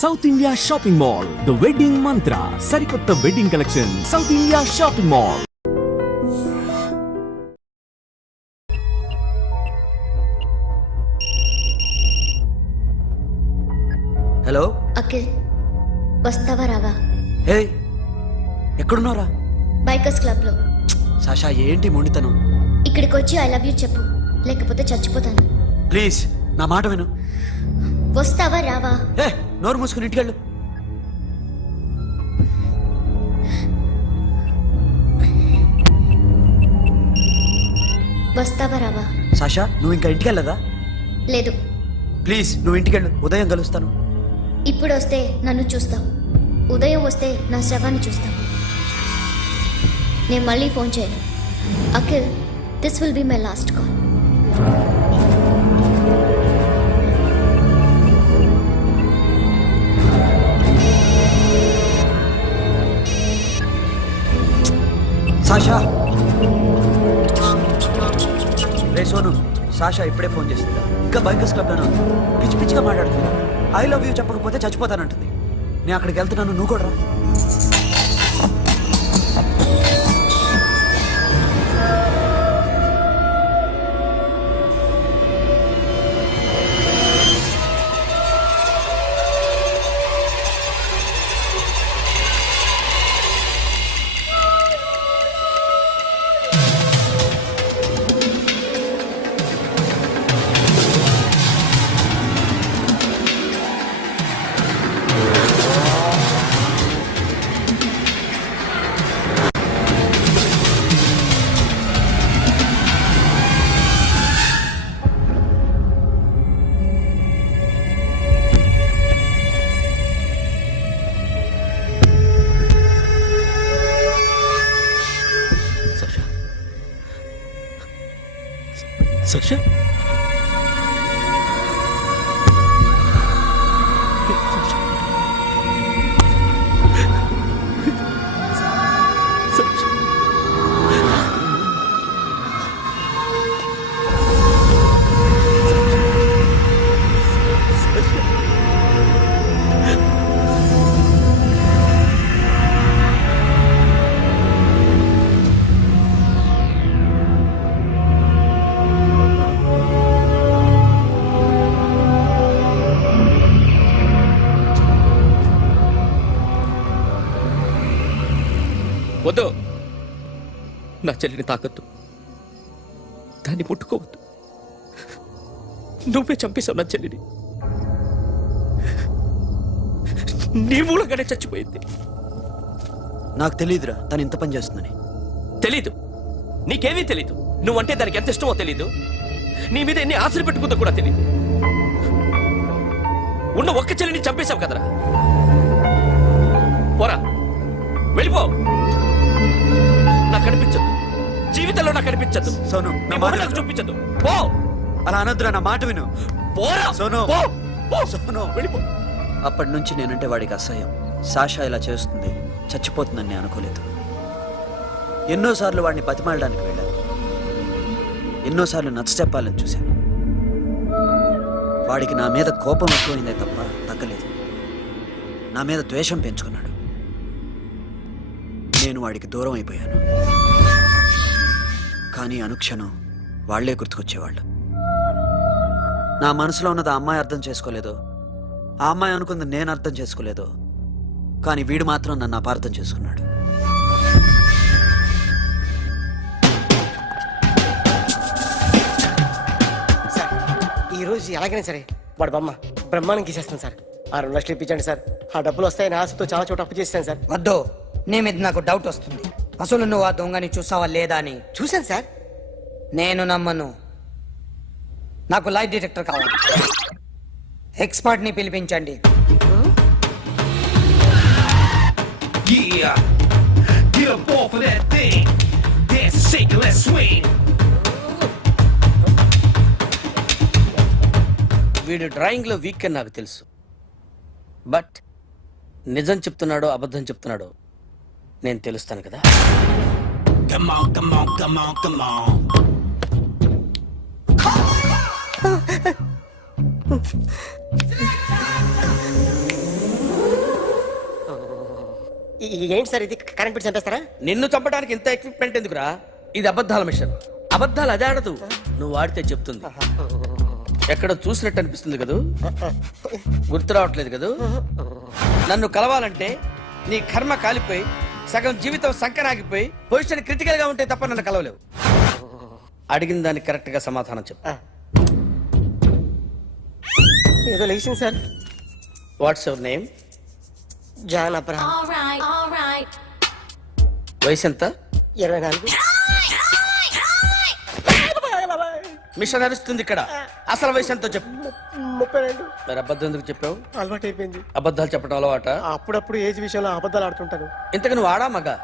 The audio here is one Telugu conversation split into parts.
South India shopping mall, the wedding మంత్ర, సరికొత్త wedding collection, south India shopping mall. Hello Akhil, వస్తావా రావా? హే, ఎక్కడున్నారా? బైకర్స్ క్లబ్ లో. సాషా, ఏంటి మొండితనం? ఇక్కడికి వచ్చి ఐ లవ్ యూ చెప్పు, లేకపోతే చచ్చిపోతాను. ప్లీజ్ నా మాట విను. వస్తావా రావా? హే, నోరు మూసుకుని ఇంటికెళ్ళు. వస్తావా రావా? సాషా, నువ్వు ఇంకా ఇంటికెళ్ళదా? లేదు. ప్లీజ్ నువ్వు ఇంటికెళ్ళు, ఉదయం కలుస్తాను. ఇప్పుడు వస్తే నన్ను చూస్తావు, ఉదయం వస్తే నా శవాన్ని చూస్తావు. నేను మళ్ళీ ఫోన్ చేయను. Akhil, this will be my last call. Sasha, ray Sonu, Sasha ఇప్పుడే ఫోన్ చేసిందా? ఇంకా బైకర్స్ క్లబ్లోనే ఉంది. పిచ్చి పిచ్చిగా మాట్లాడుతుందా? ఐ లవ్ యూ చెప్పకపోతే చచ్చిపోతానంటుంది. నేను అక్కడికి వెళ్తున్నాను, నువ్వు కూడా రా. సాక్షా, వద్దు. నా చెల్లిని తాకద్దు, దాన్ని ముట్టుకోవద్దు. నువ్వే చంపేశావు నా చెల్లిని. నీ మూలంగానే చచ్చిపోయింది. నాకు తెలియదురా తను ఇంత పని చేస్తుందని. తెలీదు, నీకేమీ తెలీదు. నువ్వంటే దానికి ఎంత ఇష్టమో తెలీదు. నీ మీద ఎన్ని ఆశలు పెట్టుకుందో కూడా తెలీదు. ఉన్న ఒక్క చెల్లిని చంపేశావు కదరా. పోరా, వెళ్ళిపో. నాకు కనిపించదు, జీవితంలో నాకు కనిపించదు. సోను, నా నీ మాట మొహం నాకు చూపించదు. పో. అలా అనొద్దురా, నా మాట విను. పోరా సోను. పో. పో. సోను, వెళ్ళిపో. అప్పటి నుంచి నేనంటే వాడికి అసహ్యం. సాషా ఇలా చేస్తుంది, చచ్చిపోతుందని నేను అనుకోలేదు. ఎన్నోసార్లు వాడిని బతిమాలడానికి వెళ్ళాను, ఎన్నోసార్లు నచ్చ చెప్పాలని చూశాను. వాడికి నా మీద కోపం ఎక్కువైందే తప్ప తగ్గలేదు. నా మీద ద్వేషం పెంచుకున్నాడు. నేను వాడికి దూరం అయిపోయాను. కానీ అనుక్షణం వాళ్లే గుర్తుకొచ్చేవాళ్ళు. నా మనసులో ఉన్నది ఆ అమ్మాయి అర్థం చేసుకోలేదో, ఆ అమ్మాయి అనుకుంది నేను అర్థం చేసుకోలేదో, కానీ వీడు మాత్రం నన్ను అపార్థం చేసుకున్నాడు. సార్, ఈరోజు ఎలాగైనా సరే వాడు బొమ్మ బ్రహ్మాండం గీసేస్తాను సార్. 6 లక్షలు ఇప్పించండి సార్. ఆ డబ్బులు వస్తాయని ఆశతో చాలా చోట అప్పు చేస్తాను సార్. వద్దు, నీ మీద నాకు డౌట్ వస్తుంది. అసలు నువ్వు ఆ దొంగని చూసావా లేదా అని. చూశాను సార్. నేను నమ్మను. నాకు లైట్ డిటెక్టర్ కావాలి. ఎక్స్పర్ట్ ని పిలిపించండి. Yeah, get up off of that thing. Dance and shake and let's swing. వీడు డ్రాయింగ్లో వీక్ అని నాకు తెలుసు. బట్ నిజం చెప్తున్నాడో అబద్ధం చెప్తున్నాడో నేను తెలుస్తాను కదా. Come on, come on, come on, come on. ఏంటి సార్ ఇది కరెంట్ బిల్ చంపేస్తారా? నిన్ను చంపడానికి ఇంత ఎక్విప్మెంట్ ఎందుకురా? ఇది అబద్ధాల మిషన్. అబద్ధాలు అదే ఆడదు, నువ్వు ఆడితే చెప్తుంది. ఎక్కడ చూసినట్టు అనిపిస్తుంది కదూ, గుర్తు రావట్లేదు కదూ. నన్ను కలవాలంటే నీ కర్మ కాలిపోయి సగం జీవితం సంకరాగిపోయి పొజిషన్ క్రిటికల్ గా ఉంటే తప్ప నన్ను కలవలేవు. అడిగిన దానికి కరెక్ట్ గా సమాధానం చెప్పు. ఏదో లేచింది sir. What's your name? John Abraham. వయసు ఎంత? 24. మిషన్ నడుస్తుంది ఇక్కడ. అసలు వయసు ఎంతో చెప్పు. 32. మరి అబద్ధం ఎందుకు చెప్పావు? అలవాటు అయిపోయింది. అబద్ధాలు చెప్పడం అలవాట? అప్పుడప్పుడు ఏజ్ విషయంలో అబద్ధాలు ఆడుతుంటాను. ఇంతకు నువ్వు ఆడా మగా?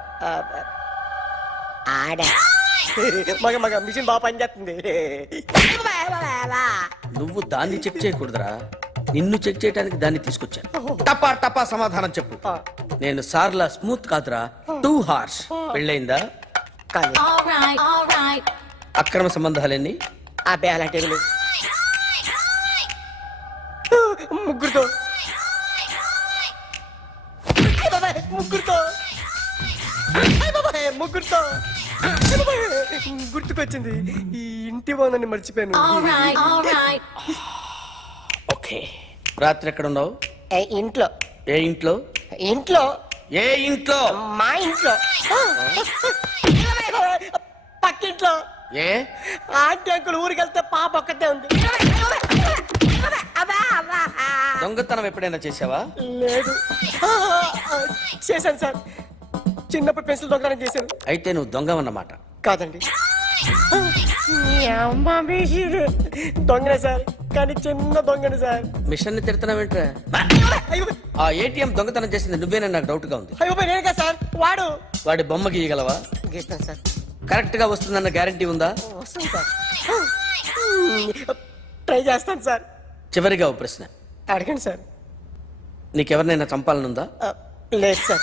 ఆడా. మగ మిషన్ బాగా పనిచేస్తుంది. నువ్వు దాన్ని చెక్ చేయకూడదురా, నిన్ను చెక్ చేయడానికి దాన్ని తీసుకొచ్చాను. టపా టపా సమాధానం చెప్పు. నేను సార్లా స్మూత్ కాదురా, టూ హార్ష్. పెళ్ళయిందా? కానీ అక్రమ సంబంధాలన్నీ? అబ్బే అలాంటి ఏమీ లేవు. ముగ్గురుతో ముగ్గురుతో ముగ్గురుతో గుర్తుకొచ్చింది. ఈ ఇంటి బాగుందని మర్చిపోయాను. ఓకే. రాత్రి ఎక్కడ ఉన్నావు? ఇంట్లో. ఏ ఇంట్లో? ఇంట్లో. ఏ ఇంట్లో? మా ఇంట్లో. పక్కింట్లో. ఏ ఆంటీ అంకుల్ ఊరికి వెళ్తే పాప ఒక్కతే ఉంది. దొంగతనం ఎప్పుడైనా చేసావా? లేదు. చేశాను సార్, చిన్నప్పుడు పెన్సిల్ దొంగతనం చేశాను. అయితే నువ్వు దొంగవన్నమాట. కాదండి, దొంగనే సార్, కానీ చిన్న దొంగని సార్. మిషన్ ని తిడుతున్నావేంట్రా? అయ్యో ఆ ఏటీఎం దొంగతనం చేసింది నువ్వేనని నాకు డౌట్ గా ఉంది. అయ్యో నేను కదా సార్, వాడు. వాడి బొమ్మ గీయగలవా? గీస్తాను సార్. కరెక్ట్ గా వస్తుందన్న గ్యారంటీ ఉందా? వస్తాను సార్, ట్రై చేస్తాను సార్. చివరిగా ఓ ప్రశ్న అడగండి సార్. నీకెవరినైనా చంపాలనుందా? లేదు సార్.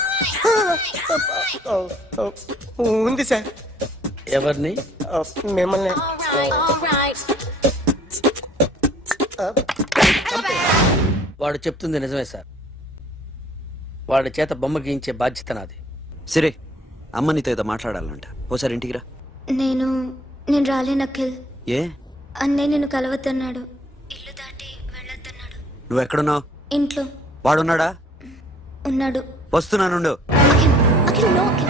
ఉంది సార్. ఎవరిని? మిమ్మల్ని. వాడు చెప్తుంది నిజమే సార్. వాడి చేత బొమ్మ గీయించే బాధ్యత నాది. సరే, అమ్మ నీతో ఏదో మాట్లాడాలంట. ఓసారి ఇంటికి రా. నేను రాలేను అఖిల్. ఏ? అన్నయ్య నిన్ను కలవద్దన్నాడు. ఇల్లు దాటి వెళ్ళొద్దన్నాడు. నువ్వు ఎక్కడున్నావు? ఇంట్లో వాడున్నాడా? ఉన్నాడు. వస్తున్నానుండు. అఖిల్, అఖిల్, నో అఖిల్.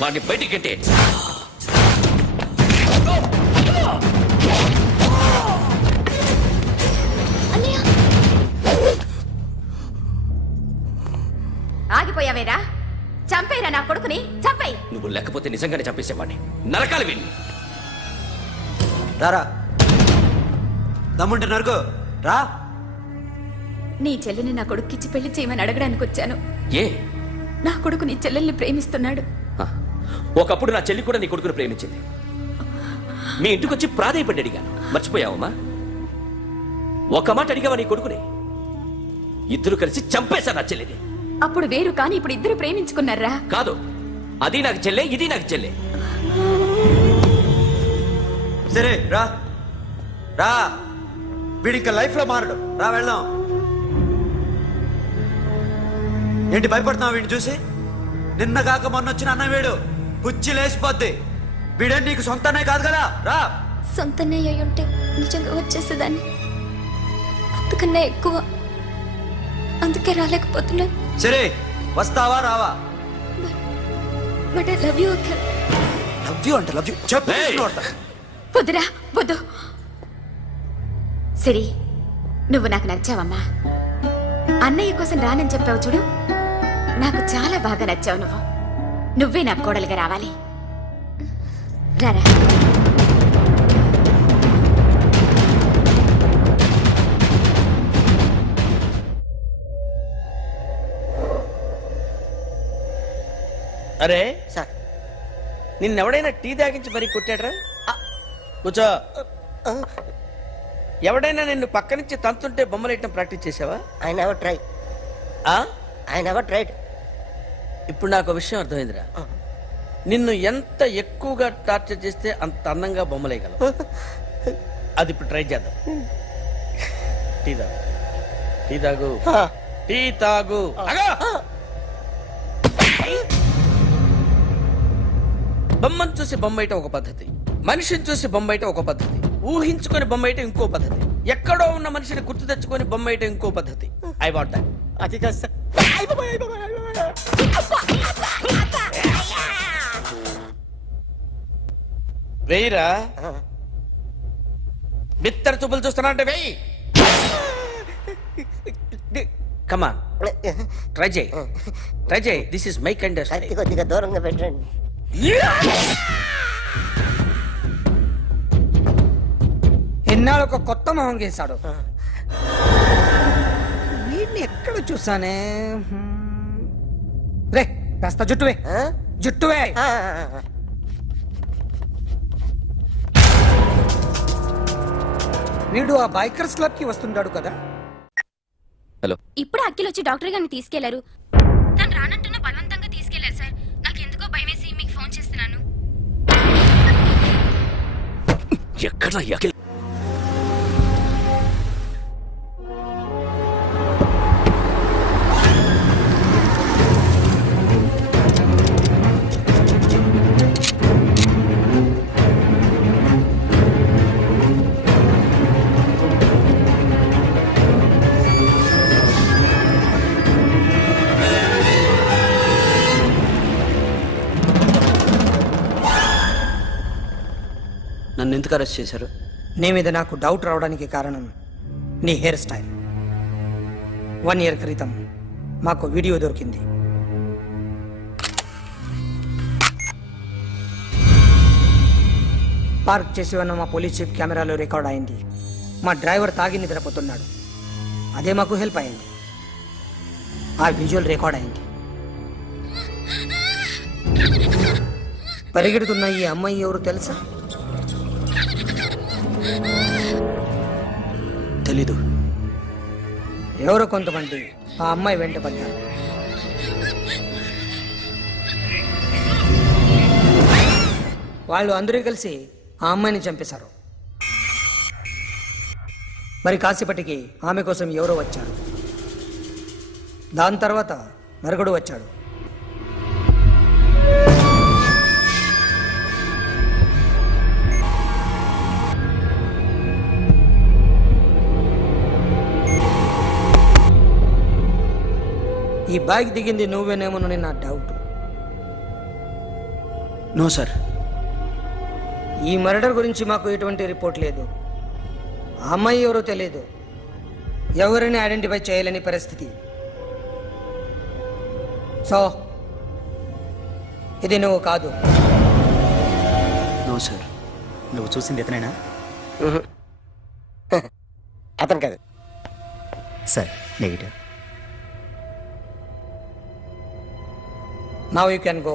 వాడిని బయటికి గట్టే. ఆగిపోయావేరా? చంపేరా నా కొడుకుని, చంపేయ్. నువ్వు లేకపోతే నిజంగానే చంపేసేవాడిని. నరకాలి వీడిని. రారా, దమ్ముంటే నరుకు రా. నీ చెల్లిని నా కొడుక్కిచ్చి పెళ్లి చేయమని అడగడానికి వచ్చాను. ఏ? నా కొడుకు నీ చెల్లెల్ని ప్రేమిస్తున్నాడు. హ, ఒకప్పుడు నా చెల్లి కూడా నీ కొడుకును ప్రేమించింది. మీ ఇంటికి వచ్చి ప్రాధేయపడి అడిగాను. మర్చిపోయావమ్మా? ఒక మాట అడిగావా నీ కొడుకుని? ఇద్దరు కలిసి చంపేశా నా చెల్లిని. అప్పుడు వేరు, కానీ ఇప్పుడు ఇద్దరు ప్రేమించుకున్నారా? కాదు, అది నాకు చెల్లె, ఇది నాకు చెల్లె. సరే రా రా, వీడి ఇంకా లైఫ్ లో మారడు. రా వెళ్దాం. ఏంటి భయపడుతున్నావు వీడిని చూసి? నిన్న కాక మొన్న వచ్చిన అన్న వీడు పుచ్చి లేచిపోద్ది. వీడే నీకు సొంతనే కాదు కదా. రా. సొంతనే అయి ఉంటే నిజంగా వచ్చేసేదాన్ని. అంతకన్నా ఎక్కువ. అందుకే రాలేకపోతున్నాను. సరే, వస్తావా రావా? But I love you Akhil. Love you అంటే లవ్ యూ చెప్పు. ఏయ్! వద్దురా, వద్దు. సిరి, నువ్వు నాకు నచ్చావమ్మా. అన్నయ్య కోసం రానని చెప్పావు చూడు, నాకు చాలా బాగా నచ్చావు నువ్వు. నువ్వే నాకు కోడలుగా రావాలి. రారా. అరే సార్, నిన్నెవడైనా టీ తాగించి మరీ కొట్టాడ్రా? కూర్చో. ఎవడైనా నిన్ను పక్క నుంచి తంతుంటే బొమ్మలేయటం ప్రాక్టీస్ చేసావా? I never try. ఆ? I never tried. ఇప్పుడు నాకు విషయం అర్థమైందిరా. నిన్ను ఎంత ఎక్కువగా టార్చర్ చేస్తే అంత అందంగా బొమ్మలేయగలవు. అది ఇప్పుడు ట్రై చేద్దాం. టీ తాగు, టీ తాగు, టీ తాగు. ఆగు! బొమ్మను చూసి బొమ్మయటం ఒక పద్ధతి, మనిషిని చూసి బొమ్మయటం ఒక పద్ధతి, ఊహించుకొని బొమ్మయటం ఇంకో పద్ధతి, ఎక్కడో ఉన్న మనిషిని గుర్తు తెచ్చుకొని బొమ్మయటం ఇంకో పద్ధతి. I want that. అది కాదు సార్. వెయ్యిరా. బిత్తర చూపులు చూస్తున్నా అంటే వెయ్యి. కమాన్, ట్రై చేయి, ట్రై చేయి. This is my kind. కత్తి కొద్దిగా దూరంగా పెట్టండి. ఎన్నాళ్ళు ఒక కొత్త మొహం గీశాడు. వీడిని ఎక్కడ చూసానే? రే కాస్త జుట్టువే, జుట్టువే. వీడు ఆ బైకర్స్ క్లబ్ కి వస్తుంటాడు కదా. ఇప్పుడు అఖిల్ వచ్చి డాక్టర్ గారిని తీసుకెళ్లారు. తను రానంటున్న బలవంతంగా తీసుకెళ్లారు సార్. నాకు ఎందుకో భయమేసి మీకు ఫోన్ చేస్తున్నాను. ఎక్కడ అఖిల్? నన్ను ఎందుకు అరెస్ట్ చేశారు? నీ మీద నాకు డౌట్ రావడానికి కారణం నీ హెయిర్ స్టైల్. 1 year క్రితం మాకు వీడియో దొరికింది. పార్క్ చేసి ఉన్న మా పోలీస్ జీప్ కెమెరాలో రికార్డ్ అయింది. మా డ్రైవర్ తాగి నిద్రపోతున్నాడు. అదే మాకు హెల్ప్ అయింది. ఆ విజువల్ రికార్డ్ అయింది. పరిగెడుతున్న ఈ అమ్మాయి ఎవరు తెలుసా? తెలీదు. ఎవరో కొంతమంది ఆ అమ్మాయి వెంట పడ్డారు. వాళ్ళు అందరూ కలిసి ఆ అమ్మాయిని చంపేశారు. మరి కాసేపటికి ఆమె కోసం ఎవరో వచ్చారు. దాని తర్వాత మరొకడు వచ్చాడు. ఈ బైక్ దిగింది నువ్వేనేమోనని నా డౌట్. No sir. ఈ మర్డర్ గురించి మాకు ఎటువంటి రిపోర్ట్ లేదు. ఆ అమ్మాయి ఎవరో తెలియదు. ఎవరిని ఐడెంటిఫై చేయలేని పరిస్థితి. సో ఇది నువ్వు కాదు. No sir. నువ్వు చూసింది ఇతనేనా? అతను కాదు. Sir negative. Now you can go.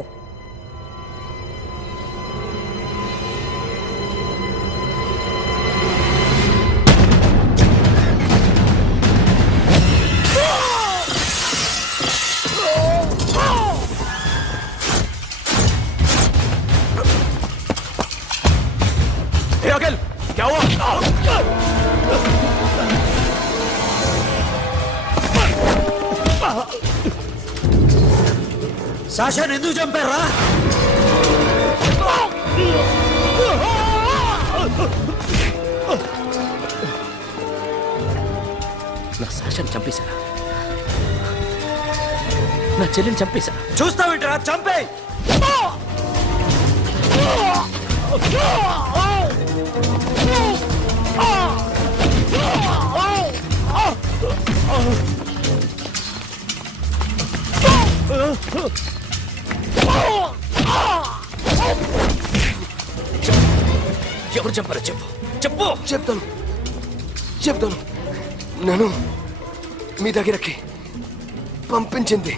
Akhil, క్యా హువా? సాషాని ఎందుకు చంపారా? నా సాషాన్ని చంపేశారా? నా చెల్లిని చంపేశారా? చూస్తావేంట్రా? చంపే. ఎవరు చంపారో చెప్పు, చెప్పు. చెప్తాను. నేను మీ దగ్గరకి పంపించింది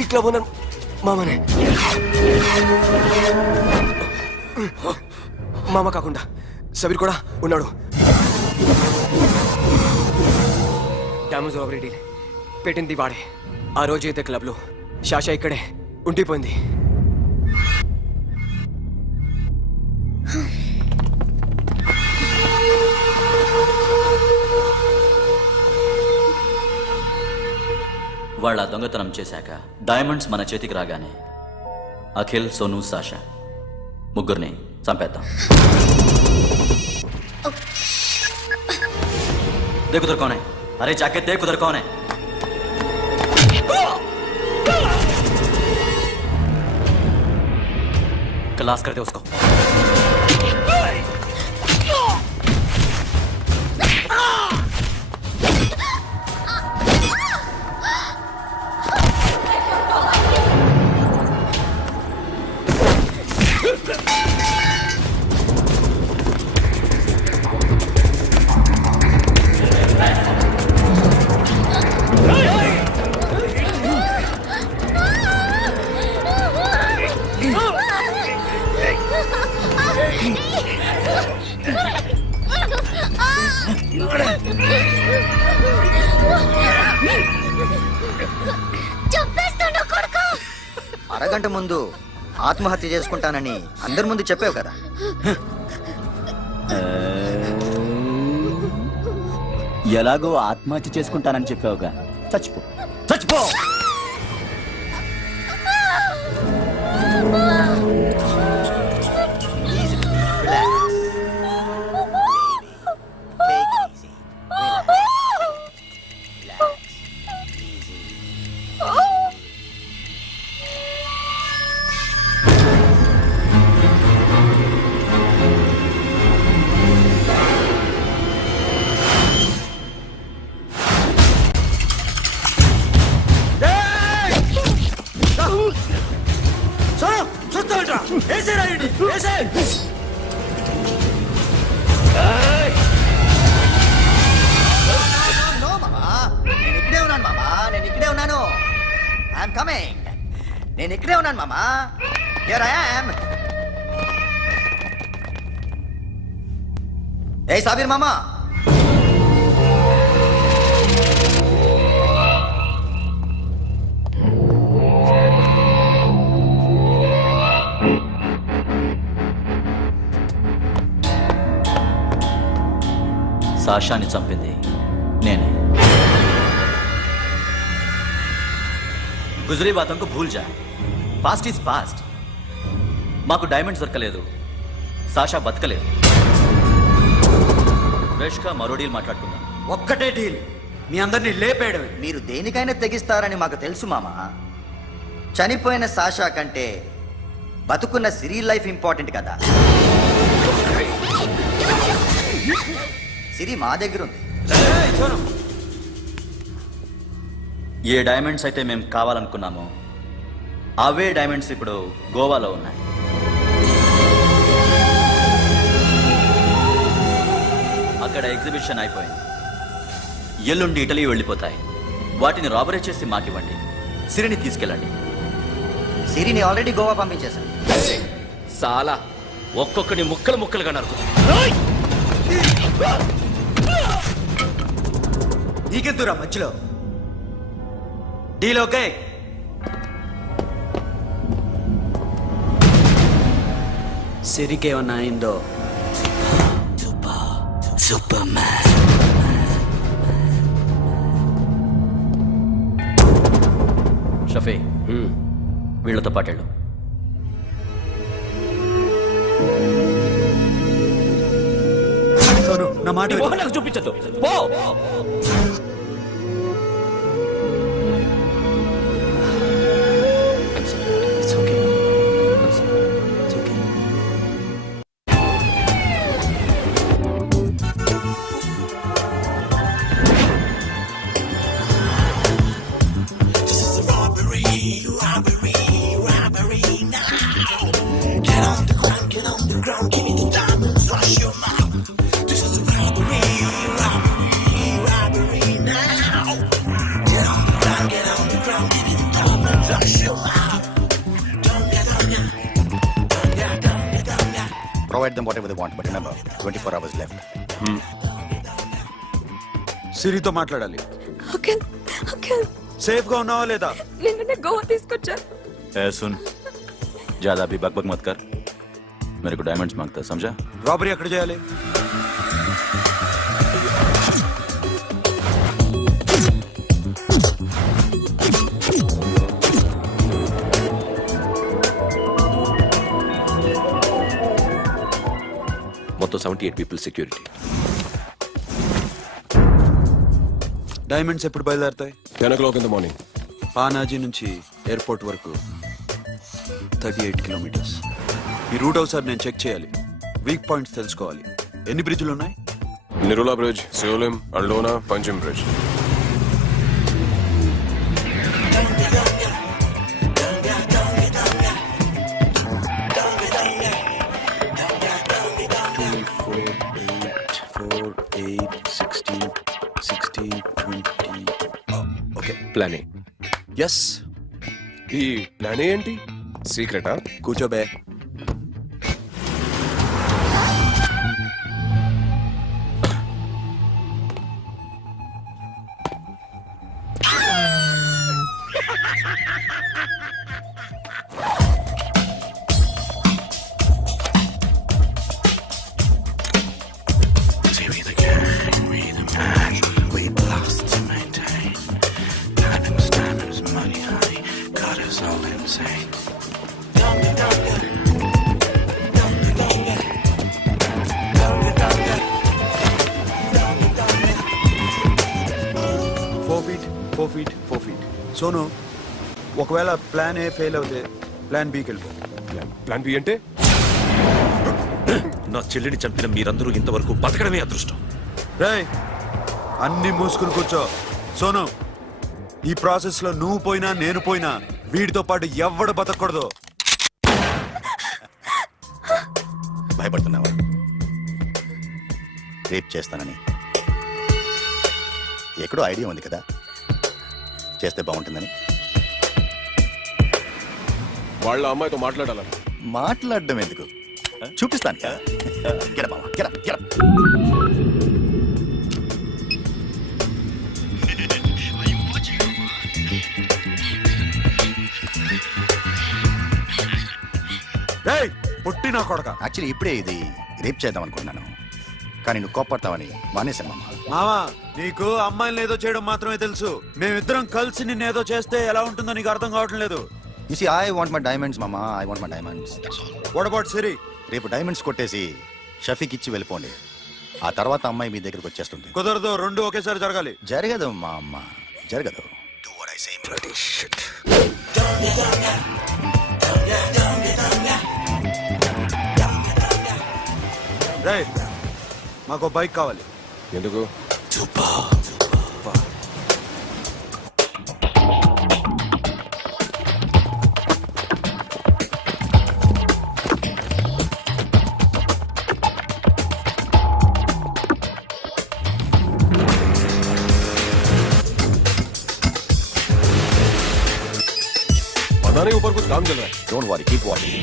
ఈ క్లబ్ ఓనర్ మామనే. మామ కాకుండా సబీర్ కూడా ఉన్నాడు. డ్యామేజ్ ఓవర్ పెట్టింది వాడే. ఆ రోజు అయితే క్లబ్లో శాష ఇక్కడే ఉండిపోయింది. వాళ్ళ దొంగతనం చేశాక డైమండ్స్ మన చేతికి రాగానే అఖిల్, సోను, సాషా ముగ్గురిని చంపేద్దాం. देख उधर कौन है? अरे जाके देख उधर कौन है? क्लास कर दे उसको. చంపేస్తాను కొడుకు. అరగంట ముందు ఆత్మహత్య చేసుకుంటానని అందరి ముందు చెప్పావు కదా. ఎలాగో ఆత్మహత్య చేసుకుంటానని చెప్పావుగా, చచ్చిపో చచ్చిపో. నేను ఇక్కడే ఉన్నాను మామా. Here I am. ఏ సాబీర్ మామా, సాషాని చంపింది నేనే. గుజరీ బాతం కు భూల్ జా. Past is past. మాకు డైమండ్స్ దొరకలేదు, సాషా బతకలేదు. ఫ్రెష్గా మరో డీల్ మాట్లాడుకుందాం. ఒక్కటే డీల్, మీ అందరినీ లేపేయడమే. మీరు దేనికైనా తెగిస్తారని మాకు తెలుసు మామా. చనిపోయిన సాషా కంటే బతుకున్న సిరి లైఫ్ ఇంపార్టెంట్ కదా. సిరి మా దగ్గర ఉంది. ఏ డైమండ్స్ అయితే మేము కావాలనుకున్నామో అవే డైమండ్స్ ఇప్పుడు గోవాలో ఉన్నాయి. అక్కడ ఎగ్జిబిషన్ అయిపోయింది. ఎల్లుండి ఇటలీ వెళ్ళిపోతాయి. వాటిని రాబరీ చేసి మాకివ్వండి. సిరిని తీసుకెళ్ళండి. సిరిని ఆల్రెడీ గోవా పంపించేశాను. చాలా ఒక్కొక్కని ముక్కలు ముక్కలుగా నరుకు. నీకెందురా మధ్యలో? Deal okay? సిరికేమన్నా అయిందో సూపర్ మ్యాన్. షఫీ, వీళ్ళతో పాటెళ్ళు. సోను, నా మాట నీ విను. మొహం నాకు చూపించద్దు. పో. It's okay. It's okay. Provide them whatever they want, but remember, 24 hours left. సిరితో మాట్లాడాలి. అఖిల్ సేఫ్ గా ఉన్నావా లేదా? నిన్న గోవా తీసుకొచ్చారు. ए सुन ज्यादा भी बकबक मत कर मेरे को डायमंड्स मांगता है समझा రాబరీ ఎక్కడ చేయాలి? మొత్తం 78 పీపుల్ సెక్యూరిటీ. డైమండ్స్ ఎప్పుడు బయలుదేరుతాయి? 10 o'clock in the morning. Panaji నుంచి ఎయిర్పోర్ట్ వరకు 38 కిలోమీటర్స్. ఈ రూట్ ఒకసారి నేను చెక్ చేయాలి, వీక్ పాయింట్స్ తెలుసుకోవాలి. ఎన్ని బ్రిడ్జ్లు ఉన్నాయి? Nirula Bridge, Seolim, Aldona, Panjim Bridge. Okay, plan A. Yes. ఈ ప్లాన్ ఏంటి? సీక్రెటా? కూర్చోబే. సోను, ఒకవేళ ప్లాన్ ఏ ఫెయిల్ అవుతే ప్లాన్ బికి వెళ్ళిపో. ప్లాన్ బి అంటే? నా చెల్లిని చంపిన మీరందరూ ఇంతవరకు బతకడమే అదృష్టం. రేయ్, అన్ని మూసుకుని కూర్చో. సోను, ఈ ప్రాసెస్ లో నువ్వు పోయినా నేను పోయినా వీడితో పాటు ఎవ్వడు బతకూడదు. భయపడుతున్నావా? రేప్ చేస్తానని ఎక్కడో ఐడియా ఉంది కదా, చేస్తే బాగుంటుందని. వాళ్ళ అమ్మాయితో మాట్లాడాలని. మాట్లాడడం ఎందుకు, చూపిస్తాను. రేయ్, పుట్టి నా కొడక. యాక్చువల్లీ ఇప్పుడే ఇది రేప్ చేద్దాం అనుకున్నాను, కానీ నువ్వు కోపడతావని మానేశాను మామ. మావా, నీకు అమ్మాయిలను ఏదో చేయడం మాత్రమే తెలుసు. మేమిద్దరం కలిసి నిన్నేదో చేస్తే ఎలా ఉంటుందో నీకు అర్థం కావటం లేదు. You see, I want my diamonds, mama. I want my diamonds. What about Siri? రేపు డైమండ్స్ కొట్టేసి షఫీక్ ఇచ్చి వెళ్ళిపోండి. ఆ తర్వాత అమ్మాయి మీ దగ్గరికి వచ్చేస్తుంది. కుదరదు, రెండు ఒకేసారి జరగాలి. జరగదు మా అమ్మ, జరగదు. Do what I say. Bloody shit. రేయ్, మాకు బైక్ కావాలి. ఎందుకు? पता नहीं ऊपर कुछ काम चल रहा है. Don't worry, keep watching.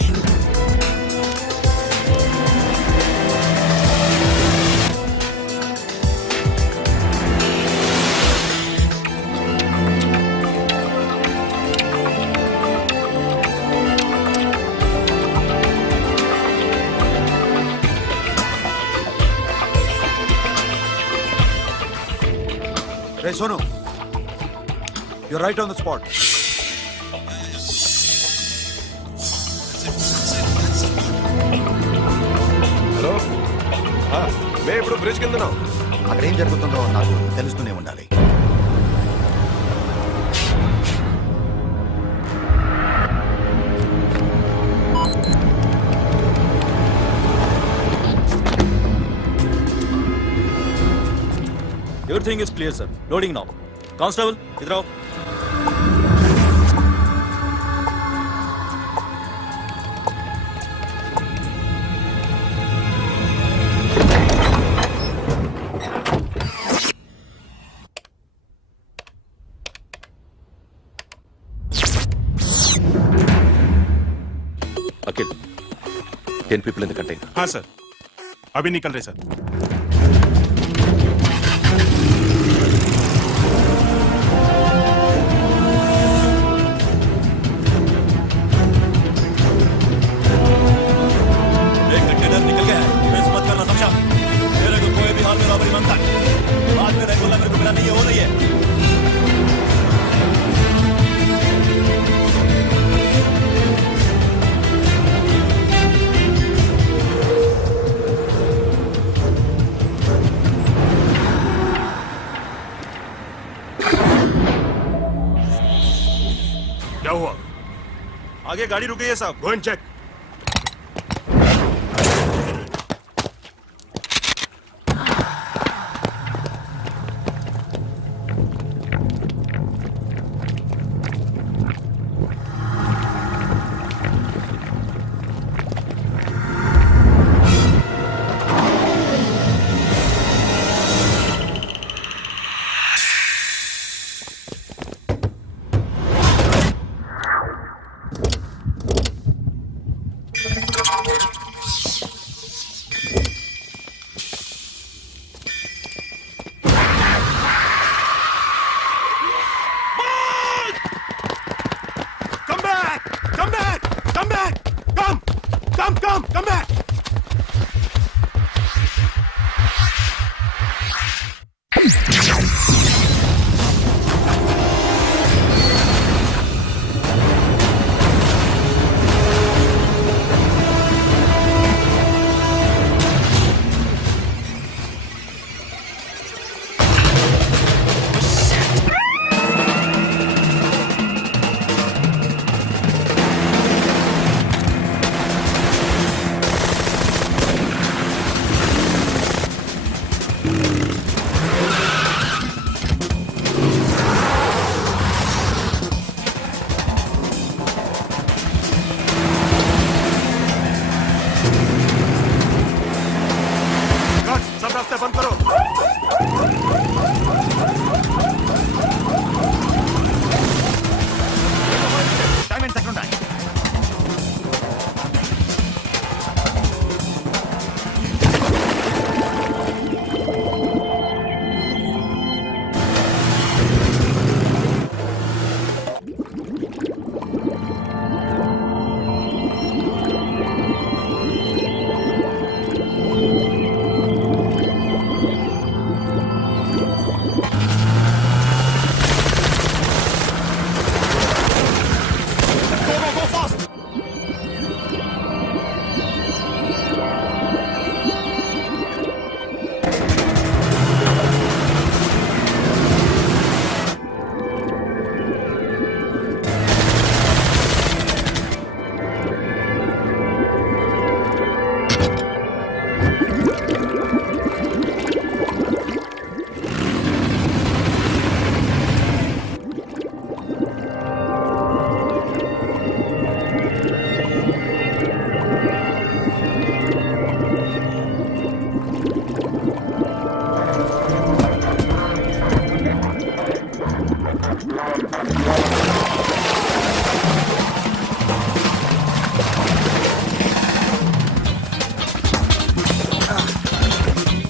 Hey, Sonu, you're right on the spot. Hello, మేము ఇప్పుడు బ్రిడ్జ్ కింద ఉన్నాం. అక్కడ ఏం జరుగుతుందో నాకు తెలుస్తూనే ఉండాలి. Everything is clear, sir. Loading now. Constable, idhar aao. Akhil, 10 people in the container. हाँ सर, अभी निकल रहे सर. क्या हुआ? आगे गाड़ी रुक गई है साहब, go and check. Come back! Come back! Come back! Come back! Guards, सब रास्ते बंद करो। Diamonds ఎక్కడ ఉన్నాయి? Go fast!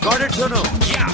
Got it, Sonu. Yeah.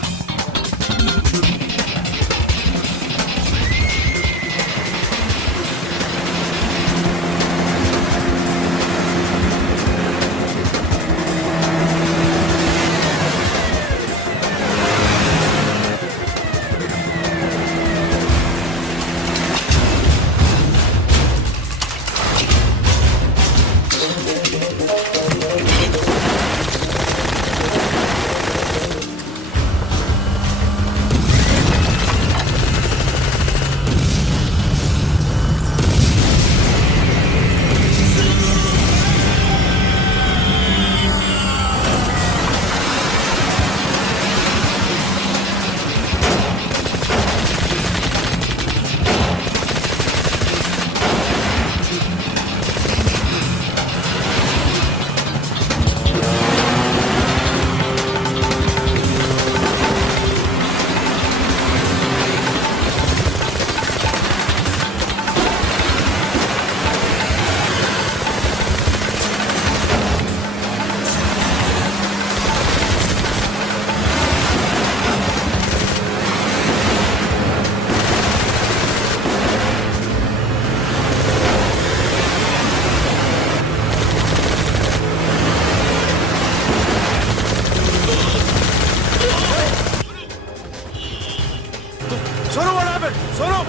Sonu, what happened? Sonu!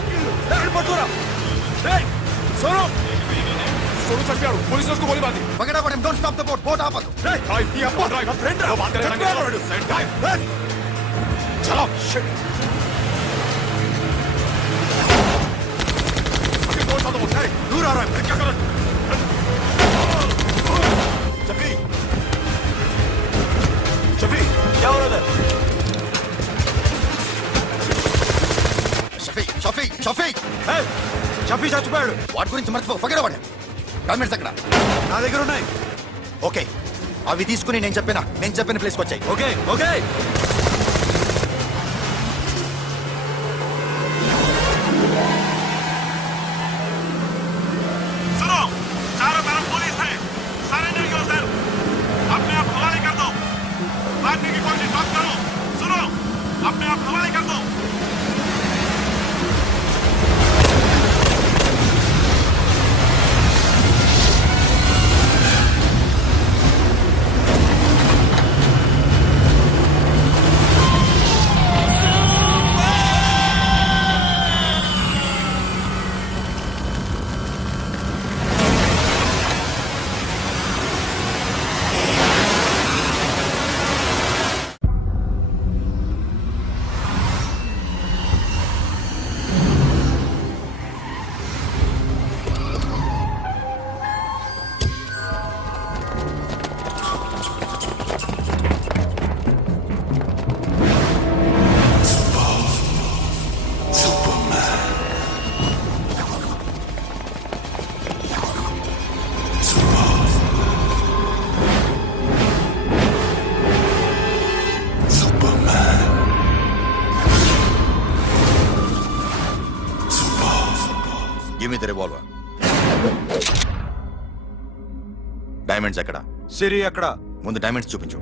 Hey, Patura! Hey! Sonu! Sonu చచ్చిపోయాడు. పోలీసులు వచ్చి గోలీ బాది. Forget him. Don't stop the boat. Boat ఆపదు. Hey, drive. He up. Drive. Friend. No, बात करेंगे. Side drive. Hey! चलो. Shit. Okay, go on the boat. Hey! Rafi చచ్చిపోయాడు. వాటి గురించి మర్చిపో, ఫగడ వాడు. డాక్యుమెంట్స్ అక్కడ నా దగ్గర ఉన్నాయి. ఓకే, అవి తీసుకుని నేను చెప్పిన ప్లేస్కి వచ్చాయి. Okay okay. सुनो, चारों तरफ पुलिस है. सरेंडर करो सर. अपने आप हवाले कर दो. भागने की कोशिश मत करो. सुनो, अपने आप हवाले कर दो. Give me the revolver. Diamonds ఎక్కడ? సిరి ఎక్కడ? ముందు డైమండ్స్ చూపించు.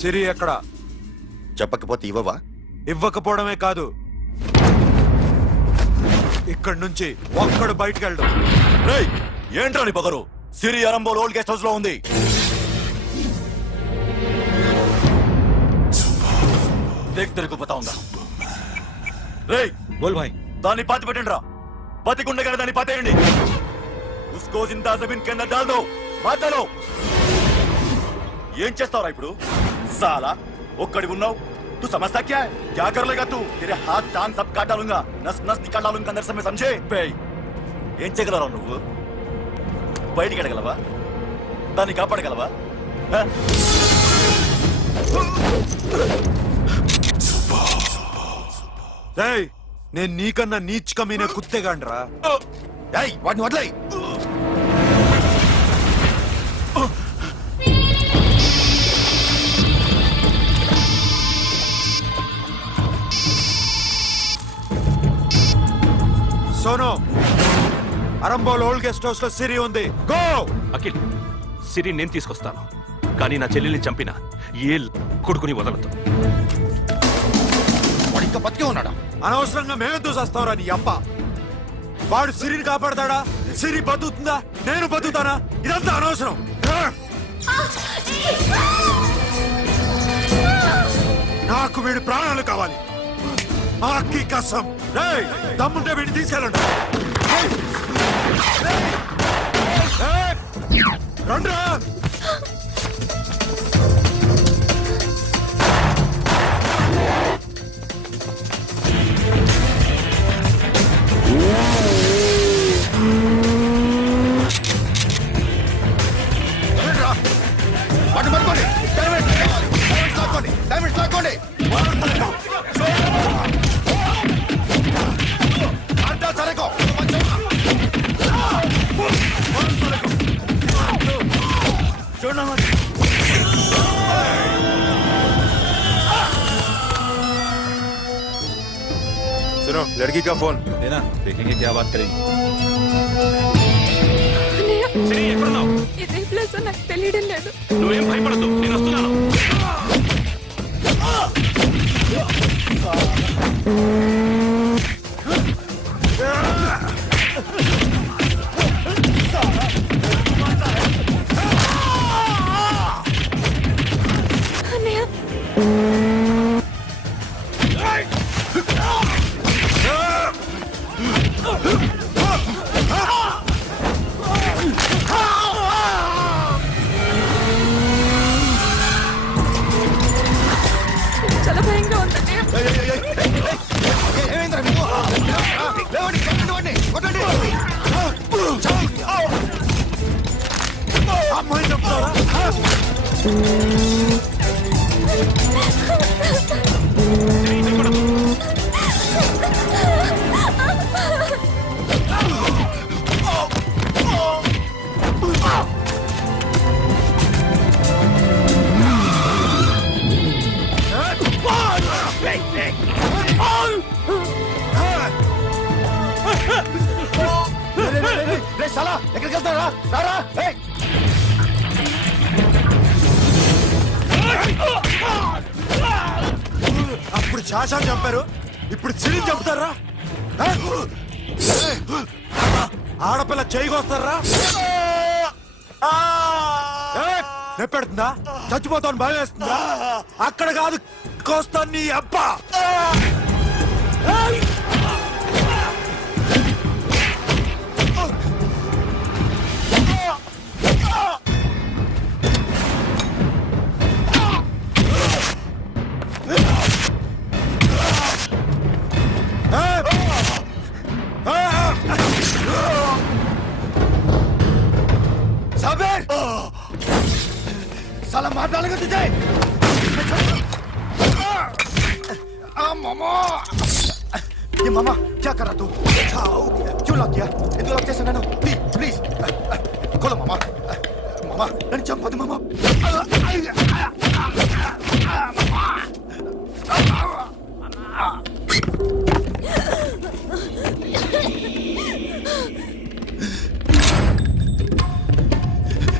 సిరి ఎక్కడ? చెప్పకపోతే ఇవ్వవా? ఇవ్వకపోవడమే కాదు, ఇక్కడి నుంచి ఒక్కడు బయటకు వెళ్ళడం. ఏంట్రా నీ పగరు? సిరి అరంబోల్ ఓల్డ్ గెస్ట్ హౌస్ లో ఉంది. బోల్ భాయ్. దాన్ని పాతి పెట్టండి రా. బతికుండే కదా దాన్ని పాతేయండి. ఉస్కో జిందా జమీన్ కే అందర్ డాల్ దో. మాటలో ఏం చేస్తావురా ఇప్పుడు? సాలా ఒక్కడి ఉన్నావు. तू समझता क्या है? क्या कर लेगा तू? तेरे हाथ टांग सब काट डालूंगा, नस नस निकाल डालूंगा अंदर से, मैं समझे? ఏం చేయగలరా నువ్వు? బయటికి ఎడగలవా? దాన్ని కాపాడగలవా? నేను నీకన్నా నీచకమైన కుత్తేగాండ్రా. వాటిని వదిలేయ్. Sonu, Arambol old guest house లో సిరి ఉంది. గో. అఖిల్, సిరి నేను తీసుకొస్తాను, కానీ నా చెల్లెల్ని చంపిన ఏ కొడుకుని వదలదు. వాడు ఇంకా బతికే ఉన్నాడా? అనవసరంగా మేమెందుకు చేస్తావురా నీ అప్ప? వాడు సిరిని కాపాడతాడా? సిరి బతుకుతుందా? నేను బతుకుతానా? ఇదంతా అనవసరం. నాకు వీడి ప్రాణాలు కావాలి. ఆకి కసం. దమ్ముంటే వీడిని తీసుకెళ్ళండి. రండ్రా. వాటిని పట్టుకోండి. డైమండ్స్ లాక్కోండి. సరేకో सुनो, लड़की का फोन देना, देखेंगे क्या बात करेंगे. ఇదే ప్లేస్ నాకు తెలియడం లేదు. నువ్వేం భయపడద్దు, నేను వస్తున్నాను. రే సాలా ఎక్కడికి వెళ్తారా రారా ఏయ్! అప్పుడు శాశాన్ని చంపారు ఇప్పుడు చిరిని చంపుతారా ఆ? ఏయ్! ఆడపిల్ల చేయకొస్తారా నెప్పెడుతుందా చచ్చిపోతాను భయం వేస్తుందా అక్కడ కాదు కోస్తాను నీ అబ్బా साबिर साला मार डालेगा तुझे मामा ये मामा क्या कर रहा तू क्यों लग गया इधर लग जैसे नैनो प्लीज प्लीज खोलो मामा मामा नैन चंपा दे मामा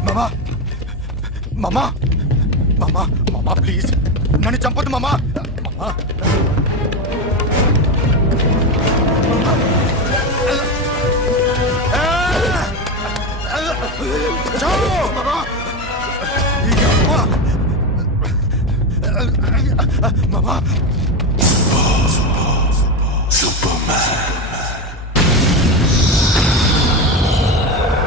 मामा मामा मामा मामा प्लीज नन्ను చంపొద్దు मामा मामा जाओ मामा मामा सुपरमैन